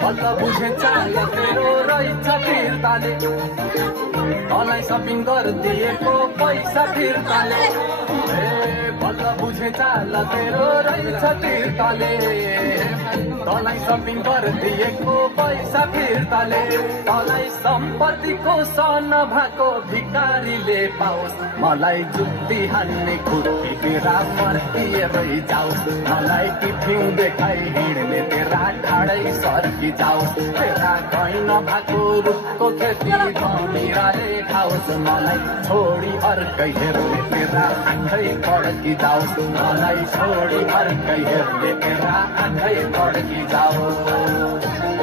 बल्ल बुझे चाल तेरो रहेछ फिर्ताले तँलाई सपिङ गरिदिएको पैसा फिर्ताले बल्ल बुझे चाल तेरो रहेछ फिर्ताले तँलाई सपिङ गरिदिएको पैसा फिर्ताले तँलाई सम्पत्तिको सन भएको भिकारीले पाओस् मलाई जुत्ती हान्ने खुट्टी तेरा मर्तिएरै जाओस् मलाई टिफिन देखाइ हिँड्ने तेरा ठाडै सर्की जाओस् तेरा कहीँ नभएको रुखको खेती धमिराले खाओस् मलाई छोडी अर्कै हेर्ने तेरा आँखै पड्की जाओस् मलाई छोडी अर्कै हेर्ने तेरा आँखै पड्की जाओस्